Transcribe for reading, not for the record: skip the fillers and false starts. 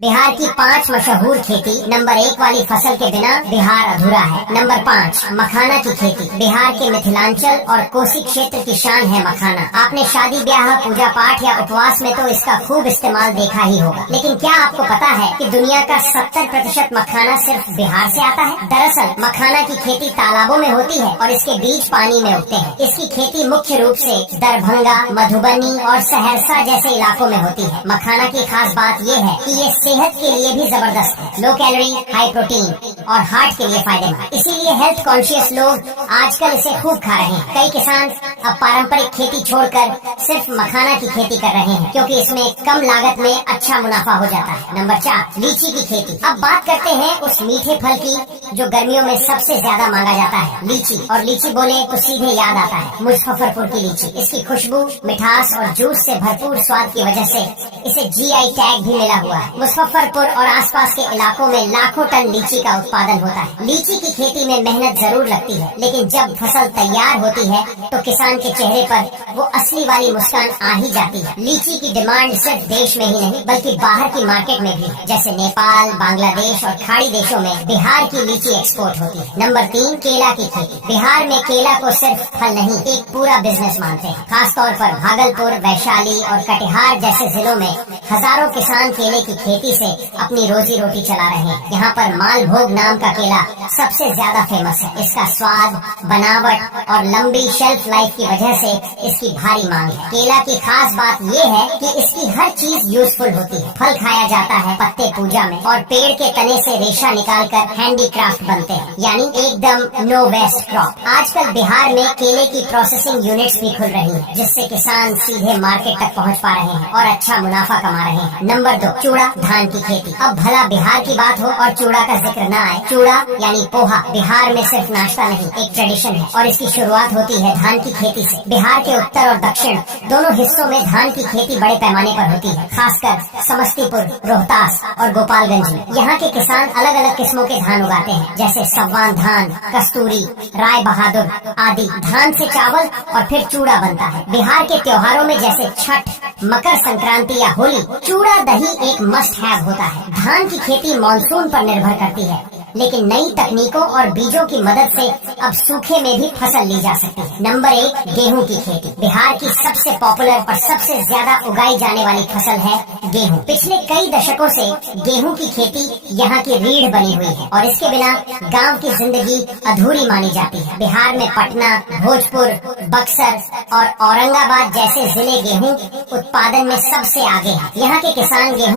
बिहार की 5 मशहूर खेती। नंबर 1 वाली फसल के बिना बिहार अधूरा है। नंबर 5 मखाना की खेती। बिहार के मिथिलांचल और कोसी क्षेत्र की शान है मखाना। आपने शादी ब्याह, पूजा पाठ या उपवास में तो इसका खूब इस्तेमाल देखा ही होगा। लेकिन क्या आपको पता है कि दुनिया का 70% मखाना सिर्फ बिहार से आता है? दरअसल मखाना की खेती तालाबों में होती है और इसके बीज पानी में उगते हैं। इसकी खेती मुख्य रूप से दरभंगा, मधुबनी और सहरसा जैसे इलाकों में होती है। मखाना की खास बात ये है कि ये सेहत के लिए भी जबरदस्त है। लो कैलोरी, हाई प्रोटीन और हार्ट के लिए फायदेमंद। इसीलिए हेल्थ कॉन्शियस लोग आजकल इसे खूब खा रहे हैं। कई किसान अब पारंपरिक खेती छोड़कर सिर्फ मखाना की खेती कर रहे हैं, क्योंकि इसमें कम लागत में अच्छा मुनाफा हो जाता है। नंबर 4 लीची की खेती। अब बात करते हैं उस मीठे फल की जो गर्मियों में सबसे ज्यादा मांगा जाता है, लीची। और लीची बोले तो सीधे याद आता है मुजफ्फरपुर की लीची। इसकी खुशबू, मिठास और जूस से भरपूर स्वाद की वजह से इसे GI टैग भी मिला हुआ है। मुजफ्फरपुर और आसपास के इलाकों में लाखों टन लीची का उत्पादन होता है। लीची की खेती में मेहनत जरूर लगती है, लेकिन जब फसल तैयार होती है तो किसान के चेहरे पर वो असली वाली मुस्कान आ ही जाती है। लीची की डिमांड सिर्फ देश में ही नहीं बल्कि बाहर की मार्केट में भी है, जैसे नेपाल, बांग्लादेश और खाड़ी देशों में बिहार की लीची एक्सपोर्ट होती है। नंबर 3 केला की खेती। बिहार में केला को सिर्फ फल नहीं, एक पूरा बिजनेस मानते हैं। खासतौर पर भागलपुर, वैशाली और कटिहार जैसे जिलों में हजारों किसान केले की खेती से अपनी रोजी रोटी चला रहे हैं। यहाँ पर मालभोग नाम का केला सबसे ज्यादा फेमस है। इसका स्वाद, बनावट और लंबी शेल्फ लाइफ की वजह से इसकी भारी मांग है। केला की खास बात ये है कि इसकी हर चीज यूजफुल होती है। फल खाया जाता है, पत्ते पूजा में, और पेड़ के तने से रेशा निकालकर हैंडीक्राफ्ट बनते हैं, यानी एकदम नो वेस्ट क्रॉप। आजकल बिहार में केले की प्रोसेसिंग यूनिट्स भी खुल रही है, जिससे किसान सीधे मार्केट तक पहुँच पा रहे हैं और अच्छा मुनाफा कमा रहे हैं। नंबर 2 चूड़ा धान की खेती। अब भला बिहार की बात हो और चूड़ा का जिक्र न आए। चूड़ा यानी पोहा बिहार में सिर्फ नाश्ता नहीं, एक ट्रेडिशन है और इसकी शुरुआत होती है धान की खेती से। बिहार के उत्तर और दक्षिण दोनों हिस्सों में धान की खेती बड़े पैमाने पर होती है, खासकर समस्तीपुर, रोहतास और गोपालगंज में। यहाँ के किसान अलग अलग किस्मों के धान उगाते हैं, जैसे सवान धान, कस्तूरी, राय बहादुर आदि। धान से चावल और फिर चूड़ा बनता है। बिहार के त्योहारों में जैसे छठ, मकर संक्रांति या होली, चूड़ा दही एक मस्ट हैव होता है। धान की खेती मानसून पर निर्भर करती है, लेकिन नई तकनीकों और बीजों की मदद से अब सूखे में भी फसल ली जा सकती है। नंबर 1 गेहूं की खेती। बिहार की सबसे पॉपुलर और सबसे ज्यादा उगाई जाने वाली फसल है गेहूं। पिछले कई दशकों से गेहूं की खेती यहाँ की रीढ़ बनी हुई है और इसके बिना गांव की जिंदगी अधूरी मानी जाती है। बिहार में पटना, भोजपुर, बक्सर और औरंगाबाद जैसे जिले गेहूं उत्पादन में सबसे आगे हैं। यहाँ के किसान गेहूं